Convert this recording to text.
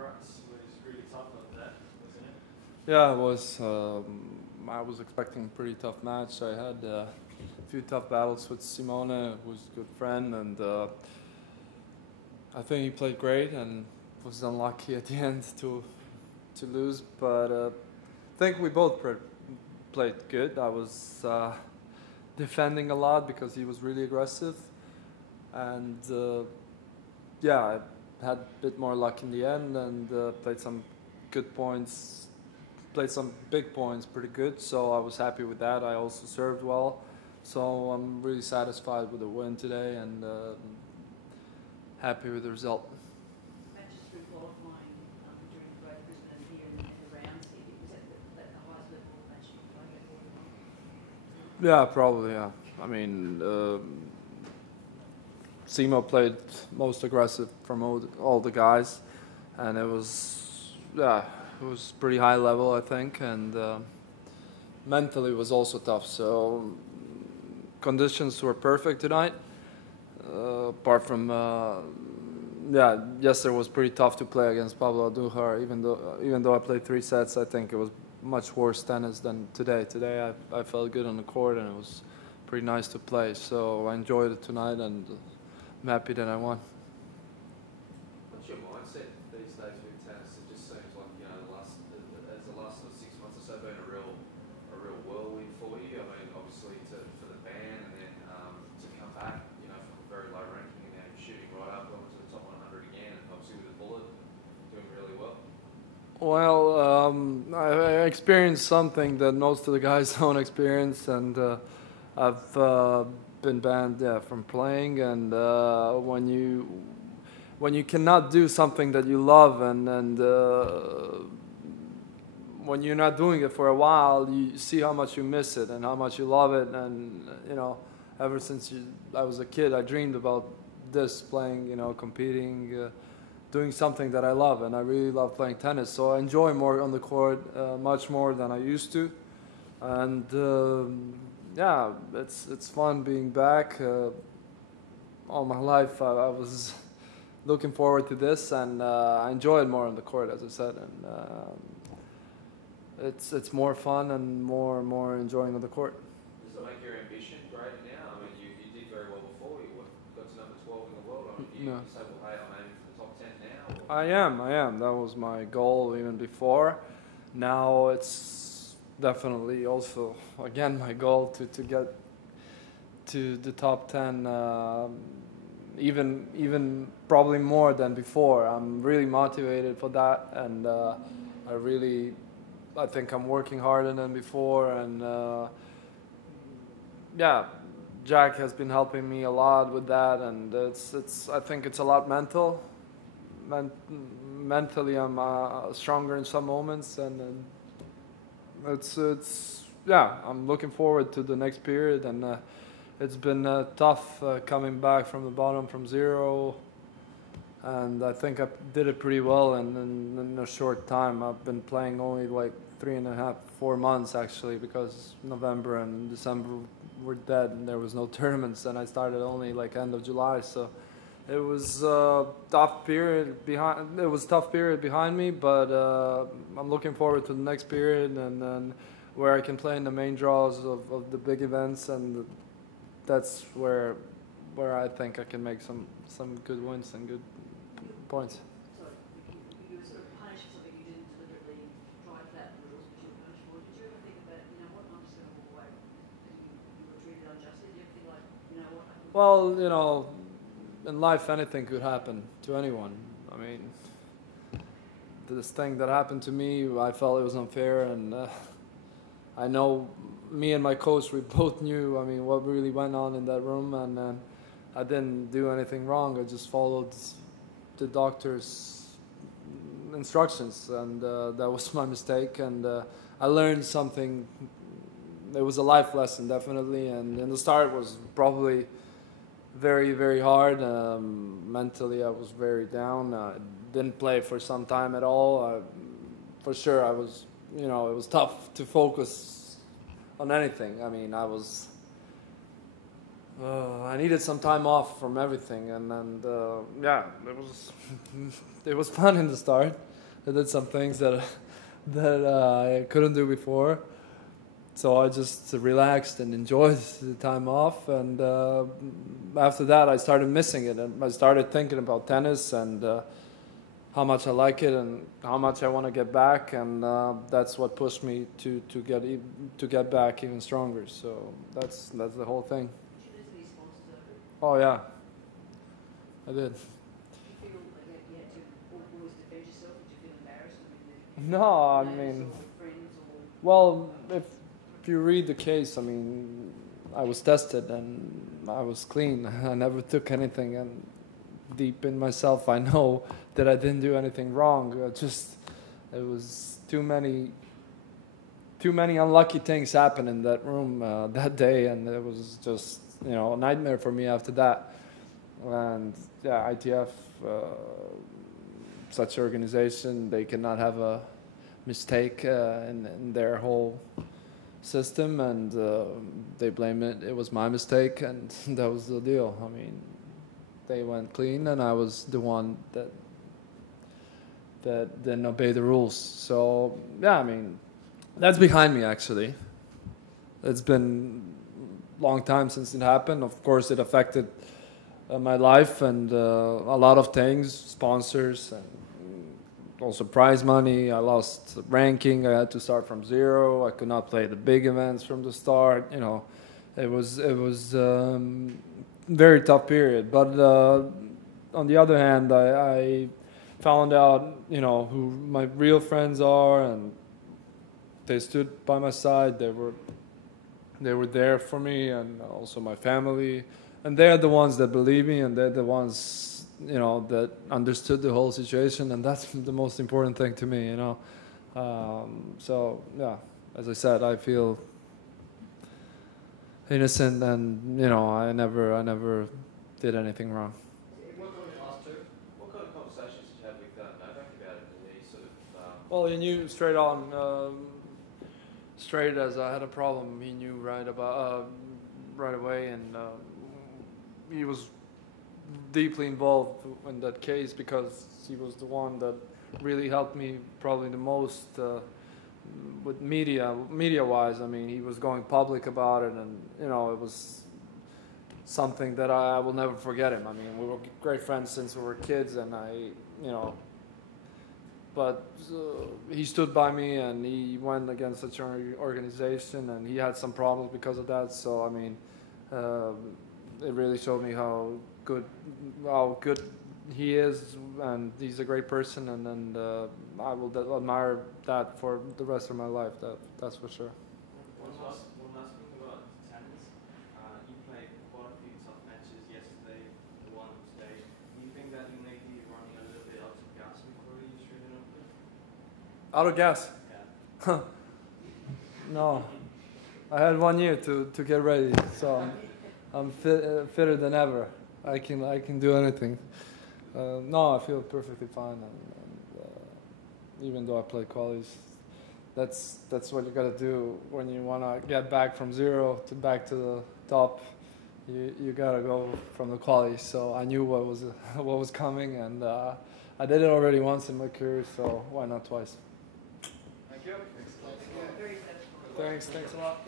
grass was really tough like that, wasn't it? Yeah, it was. I was expecting a pretty tough match. I had a few tough battles with Simone, who's a good friend, and I think he played great and was unlucky at the end to lose. But I think we both played good. I was defending a lot because he was really aggressive, and yeah, I had a bit more luck in the end and played some good points, played some big points pretty good, so I was happy with that. I also served well, so I'm really satisfied with the win today and happy with the result. Matches through qualifying during both Brisbane and here in the rounds, was that the highest level of match you played at? Yeah, probably, yeah. I mean, Simo played most aggressive from all the guys, and it was, yeah, it was pretty high level, I think, and mentally it was also tough. So conditions were perfect tonight, apart from, yeah, yesterday was pretty tough to play against Pablo Andujar. Even though I played 3 sets, I think it was much worse tennis than today. Today I felt good on the court, and it was pretty nice to play. So I enjoyed it tonight, and I'm happy that I won. What's your mindset these days with tennis? It just seems like, you know, the last sort of 6 months or so been a real whirlwind for you. I mean, obviously for the ban, and then to come back, you know, from a very low ranking and now shooting right up onto the top 100 again, and obviously with the bullet doing really well. Well, I experienced something that most of the guys don't experience, and I've been banned, yeah, from playing. And when you cannot do something that you love, and when you're not doing it for a while, you see how much you miss it and how much you love it. And you know, ever since I was a kid, I dreamed about this, playing, you know, competing. Doing something that I love, and I really love playing tennis, so I enjoy more on the court, much more than I used to, and yeah, it's fun being back. All my life I was looking forward to this, and I enjoy it more on the court, as I said, and it's more fun and more enjoying on the court. Does it make your ambition greater now? I mean, you did very well before. You got to number 12 in the world. I mean, you say, well, hey, I'm aiming for the top 10 now? Or? I am. That was my goal even before. Now it's definitely also, again, my goal to get to the top 10, even probably more than before. I'm really motivated for that, and I think I'm working harder than before, and yeah, Jack has been helping me a lot with that, and I think it's a lot mental. Mentally, I'm stronger in some moments, and yeah, I'm looking forward to the next period, and it's been tough coming back from the bottom, from 0, and I think I did it pretty well in a short time. I've been playing only like 3.5, 4 months actually, because November and December were dead and there was no tournaments, and I started only like end of July, so it was a tough period behind me, but I'm looking forward to the next period, and then where I can play in the main draws of the big events, and that's where I think I can make some good wins and good points. So you were sort of punished for something you didn't deliberately try for that rules, but you were punished for it. Did you ever think about, you know what, I'm just going to walk away because you were treated unjustly? Did you ever think like, you know what? Well, you know, in life anything could happen to anyone. I mean, this thing that happened to me, I felt it was unfair, and I know me and my coach, we both knew, I mean, what really went on in that room, and I didn't do anything wrong. I just followed the doctor's instructions, and that was my mistake, and I learned something. It was a life lesson, definitely, and in the start was probably very, very hard. Mentally, I was very down. I didn't play for some time at all. For sure, I was, you know, it was tough to focus on anything. I mean, I needed some time off from everything, and yeah, it was fun in the start, I did some things that I couldn't do before. So I just relaxed and enjoyed the time off, and after that I started missing it, and I started thinking about tennis and how much I like it and how much I want to get back, and that's what pushed me to get back even stronger. So that's the whole thing. Did you lose any sponsors over it? Oh yeah, I did. Did you feel like you had to always defend yourself? Did you feel embarrassed? I mean, No, I neighbours mean, or friends or... well, if you read the case, I mean, I was tested and I was clean. I never took anything, and deep in myself, I know that I didn't do anything wrong. It was too many unlucky things happened in that room that day, and it was just, you know, a nightmare for me after that. And yeah, ITF, such organization, they cannot have a mistake in their whole system, and they blame it. It was my mistake, and that was the deal. I mean, they went clean, and I was the one that didn't obey the rules. So yeah, I mean, that's behind me actually. It's been a long time since it happened. Of course, it affected my life and a lot of things, sponsors and also prize money. I lost ranking. I had to start from zero. I could not play the big events from the start. You know, it was very tough period. But on the other hand, I found out, you know, who my real friends are, and they stood by my side. They were there for me, and also my family. And they're the ones that believe me, and they're the ones, you know, that understood the whole situation, and that's the most important thing to me, you know. So yeah, as I said, I feel innocent, and you know, I never did anything wrong. What kind of conversations did you have with Novak about it? And he sort of, Well, he knew straight on, straight as I had a problem. He knew right away, and he was deeply involved in that case because he was the one that really helped me probably the most with media-wise. I mean, he was going public about it, and you know, it was something that I will never forget him. I mean, we were great friends since we were kids, and you know, but he stood by me, and he went against such an organization, and he had some problems because of that. So I mean, it really showed me how good he is, and he's a great person, and I will admire that for the rest of my life. That's for sure. One last thing about tennis. You played quite a few tough matches yesterday, the one on stage. Do you think that you may be running a little bit out of gas before the Australian Open? Out of gas? Yeah. No, I had 1 year to get ready, so I'm fitter than ever. I can do anything. No, I feel perfectly fine, and even though I play qualies, that's what you got to do when you want to get back from zero to back to the top. You got to go from the qualies. So I knew what was coming, and I did it already once in my career, so why not twice? Thank you. Thanks a lot.